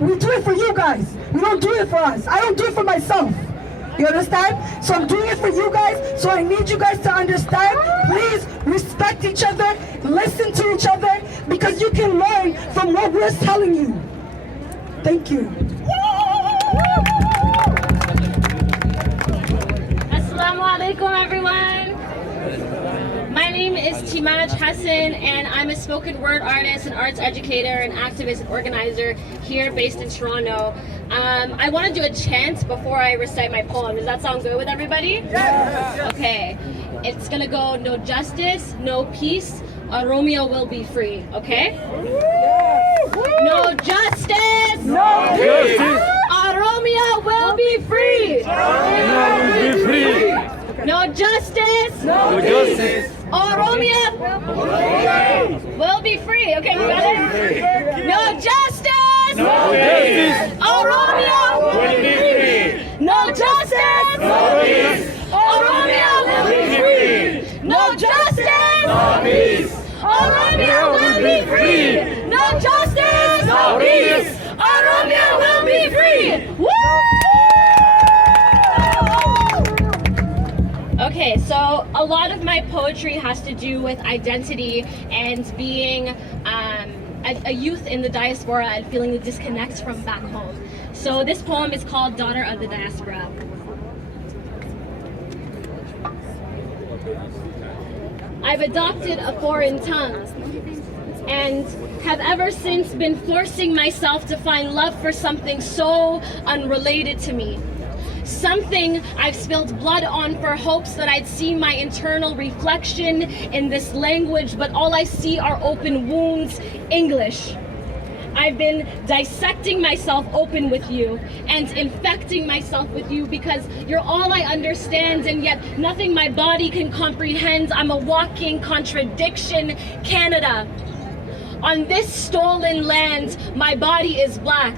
We do it for you guys. We don't do it for us. I don't do it for myself. You understand? So I'm doing it for you guys, so I need you guys to understand. Please respect each other, listen to each other, because you can learn from what we're telling you. Thank you. Assalamu alaikum, everyone. My name is Timaj Hassan, and I'm a spoken word artist, an arts educator, an activist, and organizer here based in Toronto. I want to do a chant before I recite my poem. Does that sound good with everybody? Yes. Okay. It's gonna go: no justice, no peace, Oromia will be free. Okay? No justice, no peace, Oromia will be free. Oromia will be free. No justice, no peace, Oromia will be free. Okay, we got it? No justice, no peace, Oromia will be free. No justice, no peace, Oromia will be free. No justice, no peace, Oromia will be free. No justice, no peace, Oromia will be free. Woo! Okay, so a lot of my poetry has to do with identity and being a youth in the diaspora and feeling the disconnect from back home. So this poem is called Daughter of the Diaspora. I've adopted a foreign tongue and have ever since been forcing myself to find love for something so unrelated to me. Something I've spilled blood on for hopes that I'd see my internal reflection in this language, but all I see are open wounds, English. I've been dissecting myself open with you and infecting myself with you because you're all I understand, and yet nothing my body can comprehend. I'm a walking contradiction, Canada. On this stolen land, my body is black.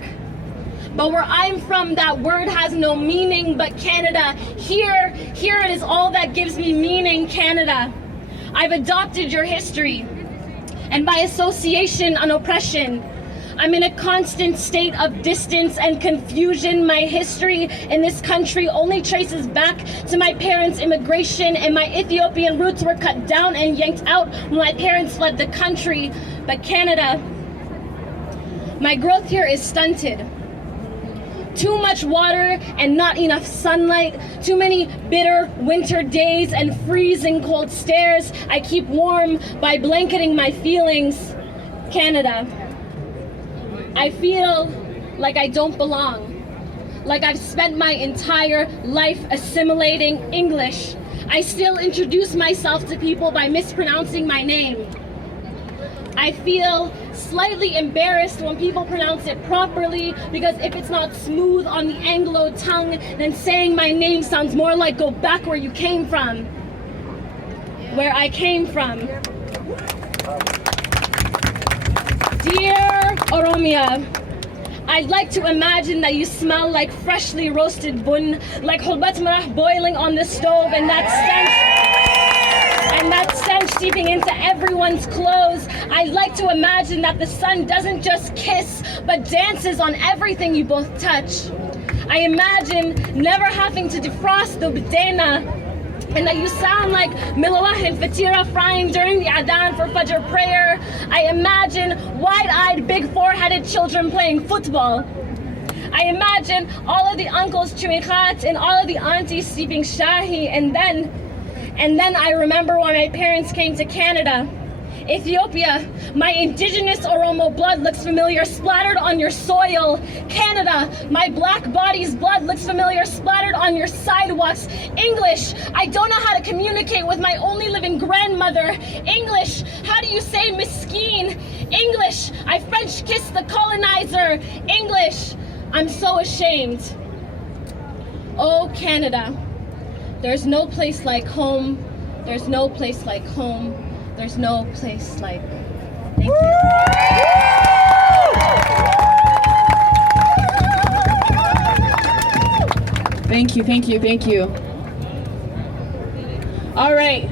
But where I'm from, that word has no meaning, but Canada, here it is all that gives me meaning, Canada. I've adopted your history, and by association, an oppression. I'm in a constant state of distance and confusion. My history in this country only traces back to my parents' immigration, and my Ethiopian roots were cut down and yanked out when my parents fled the country. But Canada, my growth here is stunted. Too much water and not enough sunlight, too many bitter winter days and freezing cold stares. I keep warm by blanketing my feelings. Canada, I feel like I don't belong, like I've spent my entire life assimilating English. I still introduce myself to people by mispronouncing my name. I feel slightly embarrassed when people pronounce it properly, because if it's not smooth on the Anglo tongue, then saying my name sounds more like go back where you came from. Where I came from. Dear Oromia, I'd like to imagine that you smell like freshly roasted bun, like hulbat marah boiling on the stove, and that stench seeping into everyone's clothes. I'd like to imagine that the sun doesn't just kiss, but dances on everything you both touch. I imagine never having to defrost the bidena, and that you sound like Milawah and Fatira frying during the Adhan for Fajr prayer. I imagine wide-eyed, big four-headed children playing football. I imagine all of the uncles chewing khat and all of the aunties sipping shahi, and then I remember when my parents came to Canada. Ethiopia, my indigenous Oromo blood looks familiar, splattered on your soil. Canada, my black body's blood looks familiar, splattered on your sidewalks. English, I don't know how to communicate with my only living grandmother. English, how do you say miskeen? English, I French kissed the colonizer. English, I'm so ashamed. Oh, Canada, there's no place like home. There's no place like home. There's no place like... Thank you. Thank you, thank you, thank you. All right.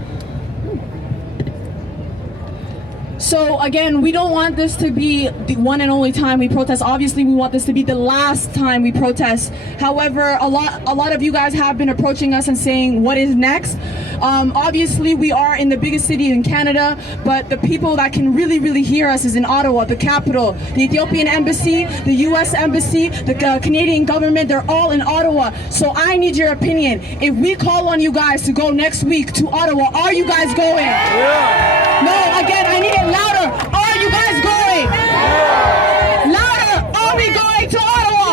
So again, we don't want this to be the one and only time we protest. Obviously, we want this to be the last time we protest. However, a lot of you guys have been approaching us and saying, what is next? Obviously, we are in the biggest city in Canada, but the people that can really hear us is in Ottawa, the capital, the Ethiopian embassy, the US embassy, the Canadian government, they're all in Ottawa. So I need your opinion. If we call on you guys to go next week to Ottawa, are you guys going? Yeah. No, again, I need it louder. Are you guys going? Yeah. Louder. Are we going to Ottawa?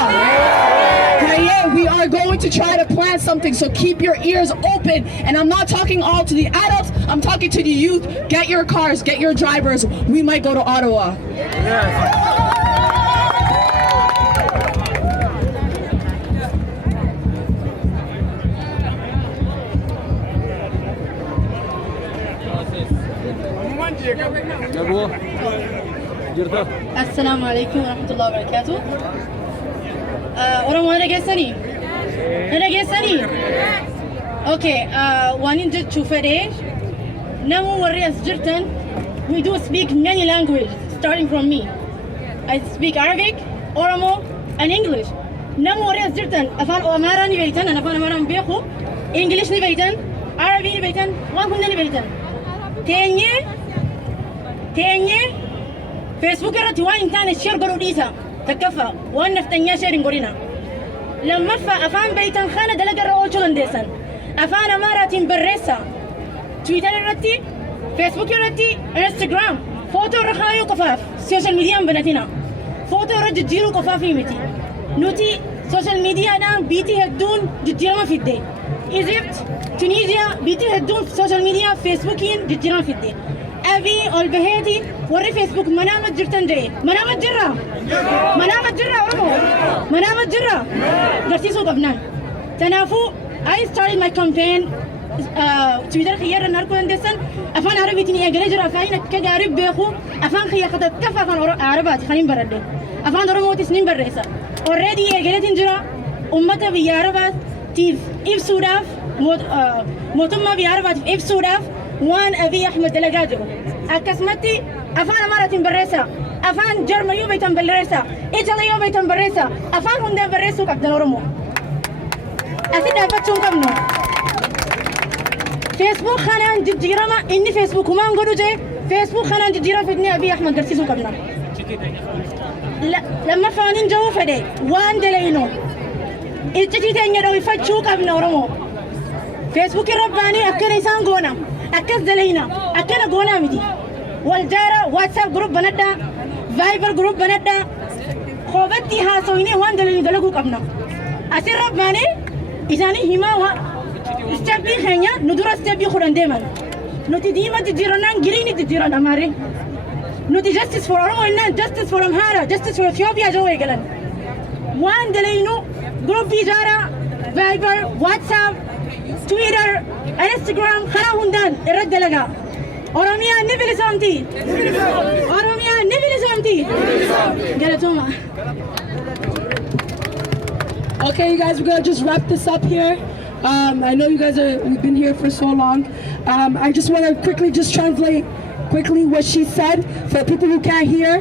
Yeah, we are going to try to plan something, so keep your ears open. And I'm not talking all to the adults, I'm talking to the youth. Get your cars, get your drivers. We might go to Ottawa. Yes. السلام عليكم ورحمة الله وبركاته. ورم أنا جسني. Okay. وانين جد شوفري. نمو وريس جرتن. We do speak many languages, starting from me. I speak Arabic, Oromo, and English. نمو وريس جرتن. أفان أماراني بيتن. أنا أفان أماران بيخو. English ني بيتن. Arabic ني بيتن. وانكم ني بيتن. تاني فيسبوك رتي وين تاني الشير قرو ديسا تكفى وان نفتنيا شيرين قرينا لما افان بيتن خانة دلقا رأوشلن ديسن افان اماراتين بريسا تويتر رتي فيسبوك رتي انستغرام فوتو رخايو قفاف سوشيال ميديا بناتنا فوتو رج جيرو قفافي متي نوتي سوشيال ميديا نام بيتي هدون جديرما في الدي ايجيبت تونيزيا بيتي هدون سوشيال ميديا فيسبوكين جديرما في الدي أبي البهيتي وري فيسبوك منامة جرتن جاي منامة جرة ورمو منامة جرة قرتي سوق ابنان تنافو I started my campaign تويتر خيار الناركو اندسن افان عربي تني اجرجر افاين كجارب بيخو افان خيا خدت كف افان عربات خلين برد افان رمو تسنين بريسا already اجرتين جرا امته بياربات تيف اف سوداف موتما بياربات اف سوداف وان أبي أحمد دلقاجو أكسمتي أفان أمارة بريسا أفان جرمانيو بيتن بريسا إيطاليو بيتن بريسا أفان هندن بريسو كابدن أورمو أسيد أفتشون كمنو فيسبوك خانان جديرما إني فيسبوك وما نقولو جي فيسبوك خانان جديرما فدني أبي أحمد قرسيسو كمنا لما فانين جو فدي وان دلينو إلتتي تنيرو يفتشو كمنا أورمو فيسبوك رباني أكن إنسان قونا أكس دلينا أكنا قونا مدي والجارة واتساب جروب بندا فايبر جروب بندا خوبتي ها سويني وان دليني دلقو كبنا أسير رباني إساني هما و استبي خينيا ندور استبي خوران ديما نوتي ديما تجيرنا جريني تجيرنا ماري نوتي justice for Oromo إنن justice for Amhara justice for Ethiopia جوي قلن وان دلينو جروب بيجارة فايبر واتساب تويتر انستغرام خلا هندان الرد لقى أوراميا نبي لسامتي أوراميا نبي لسامتي قالتوما. Okay, you guys, we're gonna just wrap this up here. I know you guys we've been here for so long. I just want to quickly just translate quickly what she said for people who can't hear.